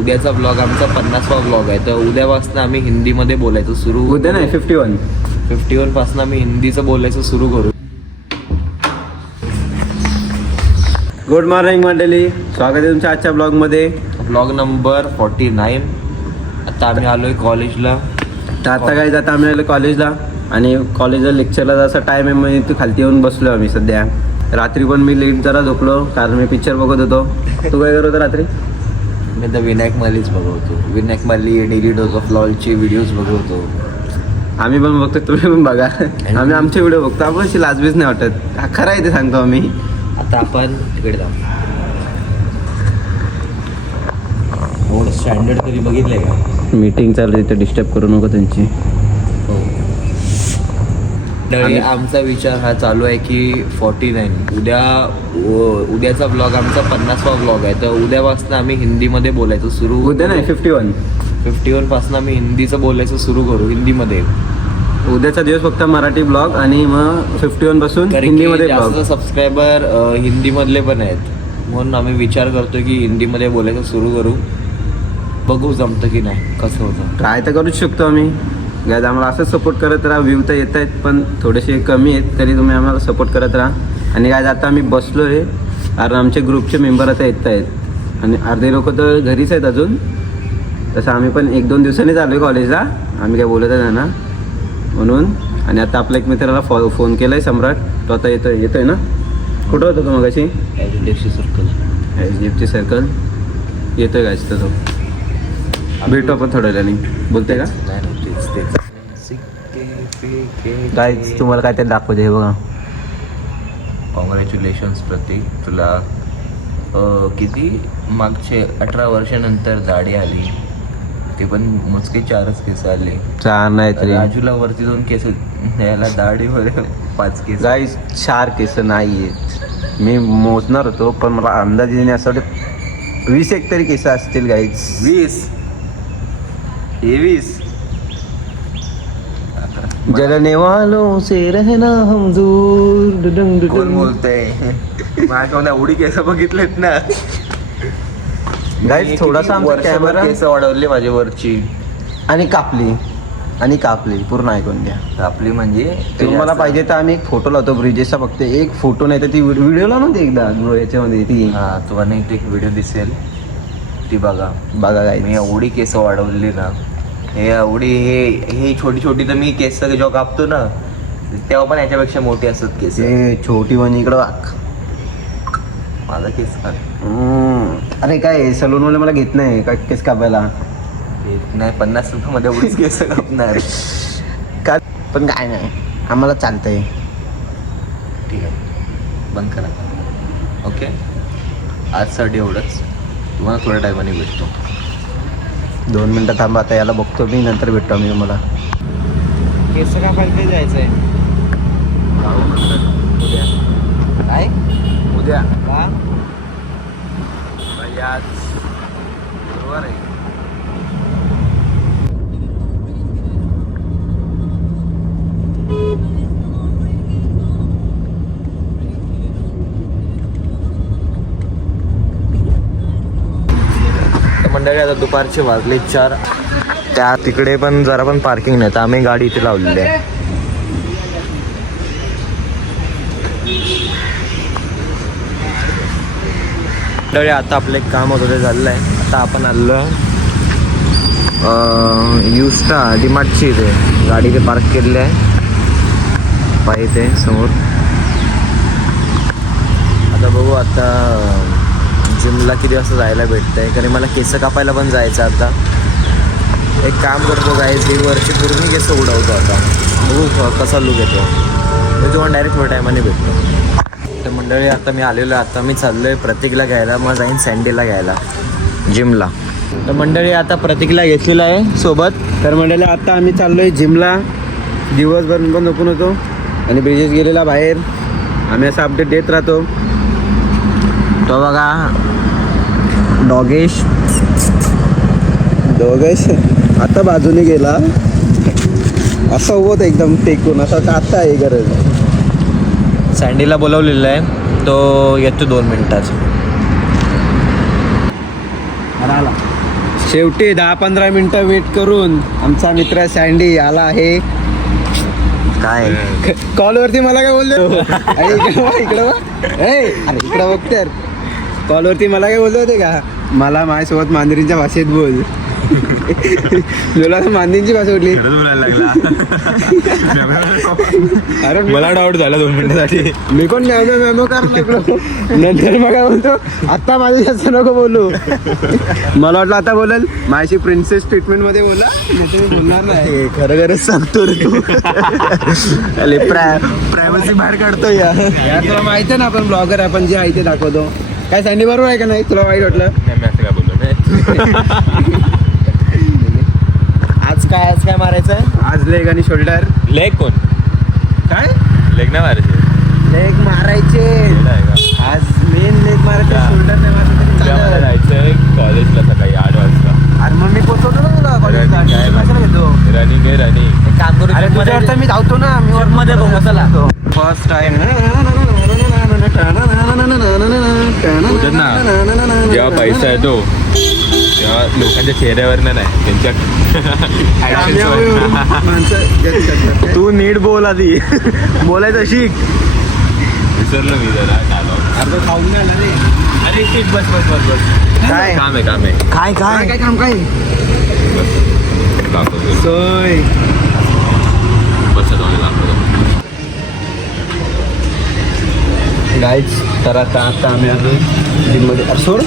उद्याचा ब्लॉग आमचा 50वा ब्लॉग आहे. तर उद्यापासून आम्ही हिंदीमध्ये बोलायचं सुरू. उद्या नाही 51 पासून आम्ही हिंदीचं बोलायचं सुरू करू. गुड मॉर्निंग मंडळी, स्वागत आहे तुमच्या आजच्या ब्लॉगमध्ये. Blog number 49. आता आम्ही आलोय कॉलेजला. तर आता काय जाता आम्ही आलो कॉलेजला आणि कॉलेजला लेक्चरला जसा टाईम आहे म्हणजे तू खालती येऊन बसलो आम्ही सध्या. रात्री पण मी लेट जरा झोपलो कारण मी पिक्चर बघत होतो. तू काय करत होता रात्री? मी तर विनायक मालीच बघवतो. विनायक माली डेली डोज ऑफ लॉलचे व्हिडिओज बघवतो. आम्ही पण बघतो, तुम्ही पण बघा. आम्ही आमचे व्हिडिओ बघतो. आपण अशी लाजबीज नाही वाटत. हा खरं आहे ते सांगतो आम्ही. आता आपण तिकडे जाऊ. मोड स्टँडर्ड कधी बघितलंय का? मीटिंग चालू आहे, तर डिस्टर्ब करू नको त्यांची. हो. आमचा विचार हा चालू आहे की 49 उद्याचा ब्लॉग आमचा 50वा ब्लॉग आहे. तर उद्यापासून आम्ही हिंदीमध्ये बोलायचं सुरू. उद्या नाही 51 पासून आम्ही हिंदीचं बोलायचं सुरू करू. हिंदीमध्ये उद्याचा दिवस फक्त मराठी ब्लॉग आणि मग 51 पासून हिंदीमध्ये ब्लॉग. जास्त सबस्क्रायबर हिंदीमधले पण आहेत, म्हणून आम्ही विचार करतो की हिंदीमध्ये बोलायचं सुरू करू. बघू जमतं की नाही, कसं होतं. ट्राय तर करूच शकतो आम्ही. गायज आम्हाला असंच सपोर्ट करत राहा. व्ह्यू तर येत आहेत पण थोडेसे कमी आहेत, तरी तुम्ही आम्हाला सपोर्ट करत राहा. आणि गायज आता आम्ही बसलो आहे कारण आमचे ग्रुपचे मेंबर आता येत आहेत आणि अर्धे लोक तर घरीच आहेत अजून. तसं आम्ही पण 1-2 दिवसांनीच आलो आहे कॉलेजला. आम्ही काय बोलत आहे ना म्हणून. आणि आता आपल्या एक मित्राला फोन केला आहे, सम्राट. तो आता येतोय ना. कुठं होतो तो मगाशी? HDFC सर्कल येतोय गायज. तर तो भेटू आपण थोड्या वेळाने. बोलते का काय? तुम्हाला काय ते दाखवते हे बघा. कॉंग्रॅच्युलेशन्स प्रतीक, तुला किती मागचे 18 वर्षानंतर दाढी आली. ते पण मोजके 4च केस आले. 4 नाही तरी. राजूला वरती 2 केस, याला दाढीवर 5 केस. गाईस 4 केस नाही आहेत. मी मोजणार होतो पण मला अंदाजे असं वाटतं 20 तरी केस असतील गाईज. 20 जलने वालों से रहना हम दूर. कोण बोलतंय? माझ्या एवढी केस बघितलेत ना गाईज. थोडासा आमचा कॅमेरा केस वाढवली माझी वरची आणि कापली पूर्ण ऐकून द्या. कापली म्हणजे तुम्हाला पाहिजे तर आम्ही एक फोटो लावतो ब्रिजेसचा. फक्त एक फोटो नाही तर ती व्हिडिओ लाव ना एकदा याच्यामध्ये. ती हा तुम्हाला एक व्हिडिओ दिसेल, ती बघा गाईज. मी एवढी केस वाढवली ना. हे एवढी हे छोटी छोटी तर मी केस जेव्हा कापतो ना तेव्हा पण याच्यापेक्षा मोठी असतात केस. छोटी म्हणजे इकडं वाक माझा केस काप. अरे काय सलूनवाले मला घेत नाही का केस कापायला. नाही 50 रुपयामध्ये एवढीच केस कापणार का? पण काय नाही, आम्हाला चालतंय. ठीक आहे, बंद करा. ओके, आजसाठी एवढंच. तुम्हाला थोड्या टायमाने भेटतो. 2 मिनटं थांबा. आता याला बघतो मी, नंतर भेटतो आम्ही तुम्हाला. केस कापायला जायचंय उद्या. काय उद्या का? आज गुरुवार आहे. मंडळी आता दुपारचे वाजले 4. त्या तिकडे पण जरा पण पार्किंग नाही, तर आम्ही गाडी इथे लावलेली आहे. मंडळी आता आपलं एक काम होतं ते झालेलं आहे. आता आपण आलो युस्टा डीमार्टची. इथे गाडी इथे पार्क केलेली आहे पाहिजे समोर. आता बघू आता जिमला किती वाजता जायला भेटतंय, कारण मला केस कापायला पण जायचं. आता एक काम करतो गाईज, ही वरची पूर्ण केस उडवतो. आता बघू कसा लुक येतो. मी तुम्हाला डायरेक्ट थोड्या टायमाने भेटतो. तर मंडळी आता मी आलेलो आहे. आता मी चाललो आहे प्रतीकला घ्यायला, मग जाईन सँडीला घ्यायला जिमला. तर मंडळी आता प्रतीकला घेतलेला आहे सोबत. तर मंडळी आता आम्ही चाललोय जिमला. दिवसभर पण झोपून होतो आणि ब्रिजेश गेलेला बाहेर. आम्ही असं अपडेट देत राहतो. तो बघा डॉगेश आता बाजूने गेला. असं होत एकदम टेकून असं आता आहे गरज. सँडीला बोलवलेलं आहे, तो येतो 2 मिनिटात. आला शेवटी 10-15 मिनिटं वेट करून आमचा मित्र सँडी आला आहे. काय कॉलवरती मला काय बोललो इकडं बघ तर. कॉलवरती मला काय बोलले होते का, मला माझ्यासोबत मांजरींच्या भाषेत बोल. तुला मांजरींची भाषा उठली. अरे मला डाऊट झाला 2 मिनिटासाठी. मी पण मॅमो मॅमो करायला लागलो. नंतर मग काय बोलतो, आता माझ्या जास्त नको बोलू. मला वाटलं आता बोलेल माझी प्रिन्सेस ट्रीटमेंट मध्ये बोला, नाही बोलणार नाही. खरं खरंच सांगतो रे तू. प्रायव्हसी बाहेर काढतो या. यार तुला माहिती आहे ना, आपण ब्लॉगर आपण जे आहे ते दाखवतो. काय सँडी बरोबर आहे का नाही, तुला वाईट वाटलं? नाही, मी असं काय बोललो नाही. आज काय मारायचं आहे? आज लेग आणि शोल्डर. लेग कोण? काय लेग नाही मारायचे. लेग मारायचे वेडा आहे का? आज. मेन लेग मारायचे, हा. शोल्डर नाही मारायचं उद्या मला चालेल. जायचंय कॉलेजला सकाळी 8 वाजता. अरे मग मी पोचवतो ना तुला कॉलेजला. Running आहे. कशाला घेतो? रनिंग आहे रनिंग. एक काम करू अरे तुझ्या अर्थ मी धावतो ना. मी Gym मध्ये बघू, चला. फर्स्ट टाइम बोलतात ना, जेव्हा पैसा येतो तेव्हा लोकांच्या चेहऱ्यावर नाही, त्यांच्या actions वर. तू नीट बोल आधी. बोलायचं शिक. विसरलो मी जरा अरे तो खाऊन नाही आला रे. अरे ठीक, बस काय काम आहे काय काय काय काम काय दाखवतो. सोय. बस दाखवतो. गाईज तर आता आम्ही आलो जिममध्ये. अरे सोड.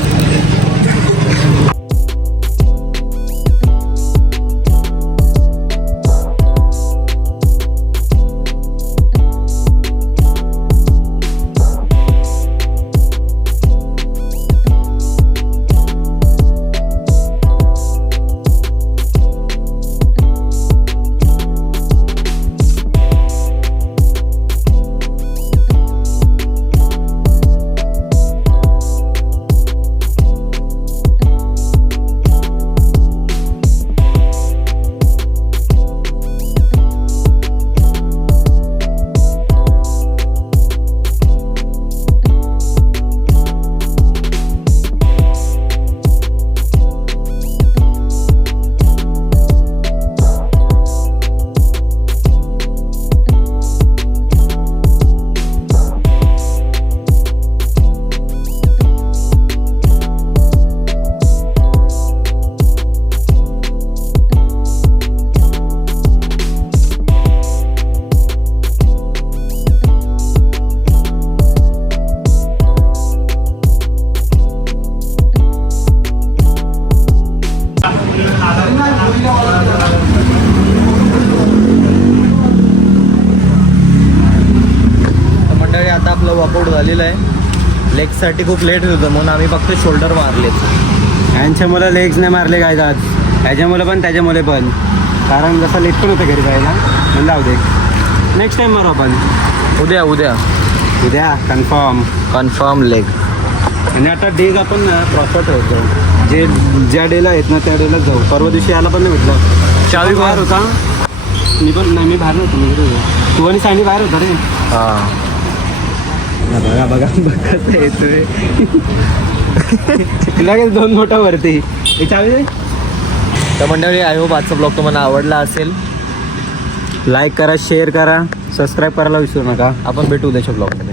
आता आपलं वर्कआउट झालेलं आहे. लेगसाठी खूप लेट होतं म्हणून आम्ही फक्त शोल्डर मारलेत. यांच्यामुळे लेग्स नाही मारले काय आज. ह्याच्यामुळे पण त्याच्यामुळे पण, कारण जसं लेट पण होतं घरी पाहिला. पण जाऊ दे, नेक्स्ट टाइम मारू आपण. उद्या उद्या कन्फर्म लेग. आणि आता डेज आपण प्रॉपर ठेवतो. जे ज्या डेला आहेत ना त्या डेलाच जाऊ. परवा दिवशी याला पण नाही भेटलं. चावी बाहेर होता. मी पण नाही, मी बाहेर नव्हतो. मी घरी होतो. तू आणि सँडी बाहेर होता रे. हां बघा कसं येतोय. लगेच 2 मोठा वरती. एक चावी दे. तर मंडळी, आय होप आजचा ब्लॉग तुम्हाला आवडला असेल. लाईक करा, शेअर करा, सबस्क्राईब करायला विसरू नका. आपण भेटू उद्याच्या ब्लॉगमध्ये.